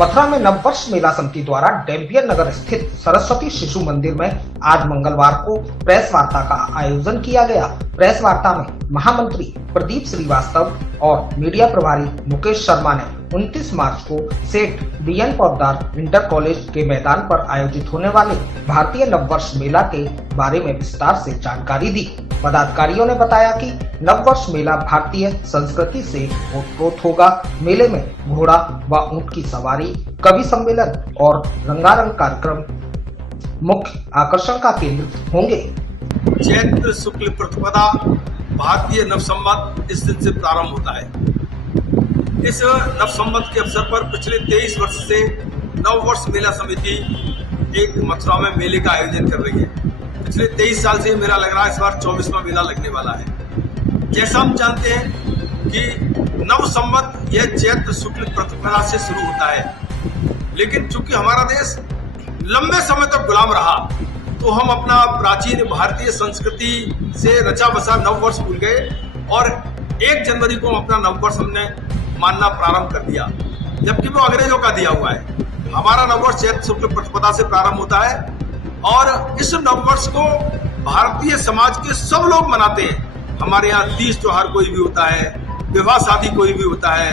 मथुरा में नववर्ष मेला समिति द्वारा डैम्पियर नगर स्थित सरस्वती शिशु मंदिर में आज मंगलवार को प्रेस वार्ता का आयोजन किया गया। प्रेस वार्ता में महामंत्री प्रदीप श्रीवास्तव और मीडिया प्रभारी मुकेश शर्मा ने 29 मार्च को सेठ बीएन पोद्दार इंटर कॉलेज के मैदान पर आयोजित होने वाले भारतीय नववर्ष मेला के बारे में विस्तार से जानकारी दी। पदाधिकारियों ने बताया कि नववर्ष मेला भारतीय संस्कृति से ओतप्रोत होगा। मेले में घोड़ा व ऊंट की सवारी, कवि सम्मेलन और रंगारंग कार्यक्रम मुख्य आकर्षण का केंद्र होंगे। चैत्र शुक्ल प्रतिपदा भारतीय नव संवत इस दिन से प्रारंभ होता है। इस नव संवत के अवसर पर पिछले 23 वर्ष से नववर्ष मेला समिति एक मथुरा में मेले का आयोजन कर रही है। पिछले 23 साल से मेला लग रहा है, इस बार 24वां मेला लगने वाला है। जैसा हम जानते हैं कि नव संवत यह चैत्र शुक्ल प्रतिपदा से शुरू होता है, लेकिन चूंकि हमारा देश लंबे समय तक गुलाम रहा तो हम अपना प्राचीन भारतीय संस्कृति से रचा बसा नववर्ष भूल गए और 1 जनवरी को हम अपना नववर्ष हमने मानना प्रारंभ कर दिया, जबकि वो अंग्रेजों का दिया हुआ है। हमारा नववर्ष चैत्र शुक्ल प्रतिपदा से प्रारंभ होता है और इस नववर्ष को भारतीय समाज के सब लोग मनाते हैं। हमारे यहाँ तीज त्योहार कोई भी होता है, विवाह शादी कोई भी होता है,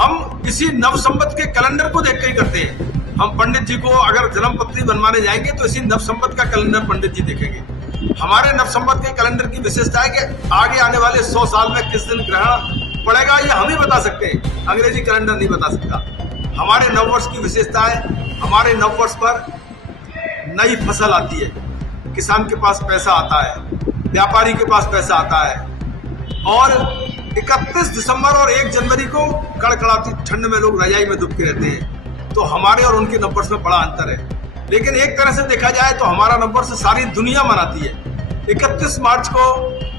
हम इसी नव संवत के कैलेंडर को देख कर ही करते हैं। हम पंडित जी को अगर जन्म पत्री बनवाने जाएंगे तो इसी नव संवत का कैलेंडर पंडित जी देखेंगे। हमारे नव संवत के कैलेंडर की विशेषता है कि आगे आने वाले 100 साल में किस दिन ग्रहण पड़ेगा ये हम ही बता सकते हैं, अंग्रेजी कैलेंडर नहीं बता सकता। हमारे नववर्ष की विशेषता है, हमारे नववर्ष पर नई फसल आती है, किसान के पास पैसा आता है, व्यापारी के पास पैसा आता है और 31 दिसंबर और 1 जनवरी को कड़कड़ाती ठंड में लोग रजाई में दुबके रहते हैं। तो हमारे और उनके नववर्ष में बड़ा अंतर है। लेकिन एक तरह से देखा जाए तो हमारा नववर्ष सारी दुनिया मनाती है। 31 मार्च को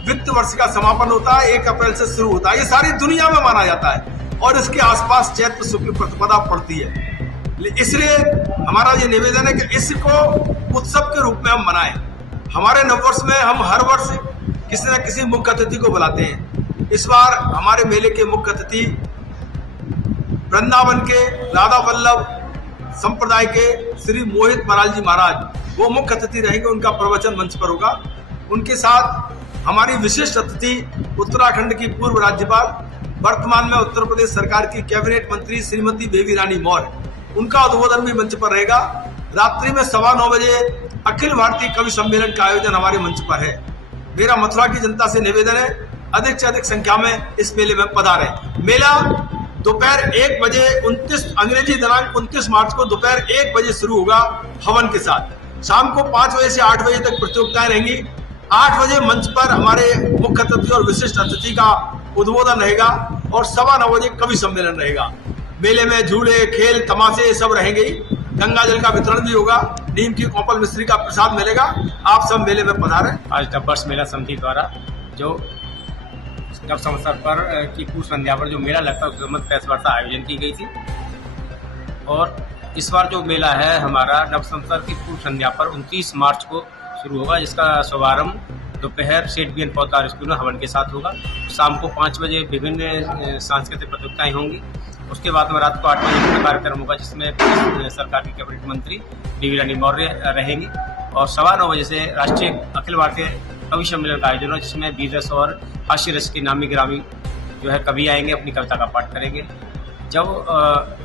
वित्त वर्ष का समापन होता है, 1 अप्रैल से शुरू होता है, ये सारी दुनिया में माना जाता है और इसके आसपास चैत्र शुक्ल प्रतिपदा पड़ती है। इसलिए हमारा ये निवेदन है कि इसको उत्सव के रूप में हम मनाएं। हमारे नववर्ष में हम हर वर्ष किसी न किसी मुख्य अतिथि को बुलाते हैं। इस बार हमारे मेले के मुख्य अतिथि वृंदावन के राधा वल्लभ संप्रदाय के श्री मोहित मराल जी महाराज वो मुख्य अतिथि रहेंगे, उनका प्रवचन मंच पर होगा। उनके साथ हमारी विशिष्ट अतिथि उत्तराखंड की पूर्व राज्यपाल, वर्तमान में उत्तर प्रदेश सरकार की कैबिनेट मंत्री श्रीमती बेबी रानी मौर्य, उनका उद्बोधन भी मंच पर रहेगा। रात्रि में 9:15 बजे अखिल भारतीय कवि सम्मेलन का आयोजन हमारे मंच पर है। मेरा मथुरा की जनता से निवेदन है, अधिक से अधिक संख्या में इस मेले में पधारें। मेला दोपहर 1 बजे 29 अंग्रेजी दिनांक 29 मार्च को दोपहर 1 बजे शुरू होगा हवन के साथ। शाम को 5 बजे से 8 बजे तक प्रतियोगिताएं रहेंगी। 8 बजे मंच पर हमारे मुख्य अतिथि और विशिष्ट अतिथि का उद्बोधन रहेगा और 9:15 बजे कवि सम्मेलन रहेगा। मेले में झूले, खेल, तमाशे सब रहेंगे। गंगा जल का वितरण भी होगा, नीम की कोपल मिश्री का प्रसाद मिलेगा। आप सब मेले में पधारें। आज नववर्ष मेला समिति द्वारा जो नव संवत्सर पर की पूर्व संध्या पर जो मेला लगता है उस संबंध प्रेस वार्ता आयोजन की गई थी और इस बार जो मेला है हमारा नव संवत्सर की पूर्व संध्या पर 29 मार्च को शुरू होगा, जिसका शुभारंभ दोपहर सेठ बीएन पोद्दार स्कूल में हवन के साथ होगा। शाम को 5 बजे विभिन्न सांस्कृतिक प्रतियोगिताएं होंगी। उसके बाद में रात को 8 बजे मुख्य कार्यक्रम होगा, जिसमें सरकार की कैबिनेट मंत्री बेबी रानी मौर्य रहेंगी और 9:15 बजे से राष्ट्रीय अखिल भारतीय कवि सम्मेलन का आयोजन हो, जिसमें वीर रस और हास्य रस के नामी ग्रामी जो है कवि आएंगे, अपनी कविता का पाठ करेंगे। जब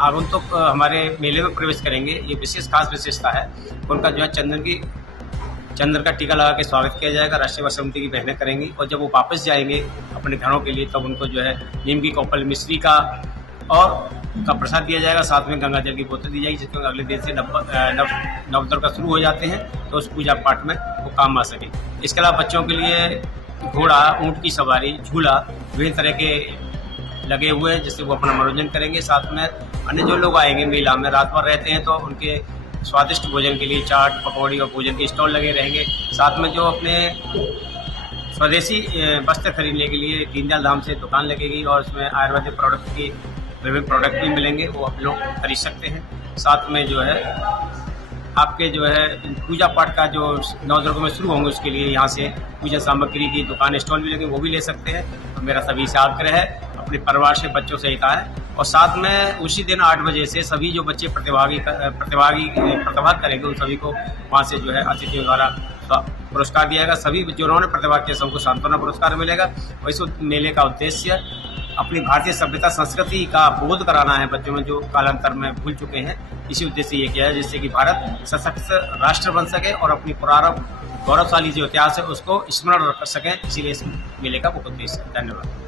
आगंतुक हमारे मेले में प्रवेश करेंगे, ये विशेष खास विशेषता है, उनका जो है चंदन का टीका लगा के स्वागत किया जाएगा। राष्ट्रीय सेवा समिति की बहनें करेंगी और जब वो वापस जाएंगे अपने घरों के लिए तब उनको जो है नीम की कोपल मिश्री का प्रसाद दिया जाएगा। साथ में गंगा जल की बोतल दी जाएगी, जिसमें अगले दिन से नवतर का शुरू हो जाते हैं तो उस पूजा पाठ में वो काम आ सके। इसके अलावा बच्चों के लिए घोड़ा, ऊंट की सवारी, झूला विभिन्न तरह के लगे हुए हैं, जिससे वो अपना मनोरंजन करेंगे। साथ में अन्य जो लोग आएंगे मेला में रात भर रहते हैं तो उनके स्वादिष्ट भोजन के लिए चाट, पकौड़ी और भोजन के स्टॉल लगे रहेंगे। साथ में जो अपने स्वदेशी वस्त्र खरीदने के लिए दीनदयाल धाम से दुकान लगेगी और उसमें आयुर्वेदिक प्रोडक्ट की विभिन्न प्रोडक्ट भी मिलेंगे, वो आप लोग खरीद सकते हैं। साथ में जो है आपके जो है पूजा पाठ का जो नवदुर्ग में शुरू होंगे उसके लिए यहाँ से पूजा सामग्री की दुकान स्टॉल भी लगे, वो भी ले सकते हैं। तो मेरा सभी से आग्रह है अपने परिवार से बच्चों सहित आए और साथ में उसी दिन 8 बजे से सभी जो बच्चे प्रतिभा करेंगे उन सभी को वहाँ से जो है अतिथियों द्वारा पुरस्कार दिया जाएगा। सभी जिन्होंने प्रतिभा किया सबको सांत्वना पुरस्कार मिलेगा। और इस मेले का उद्देश्य अपनी भारतीय सभ्यता संस्कृति का बोध कराना है बच्चों में जो कालांतर में भूल चुके हैं। इसी उद्देश्य से ये किया है जिससे कि भारत सशक्त राष्ट्र बन सके और अपनी पुराना गौरवशाली जो इतिहास है उसको स्मरण रख सकें। इसीलिए इस मेले का मुख्य उद्देश्य है। धन्यवाद।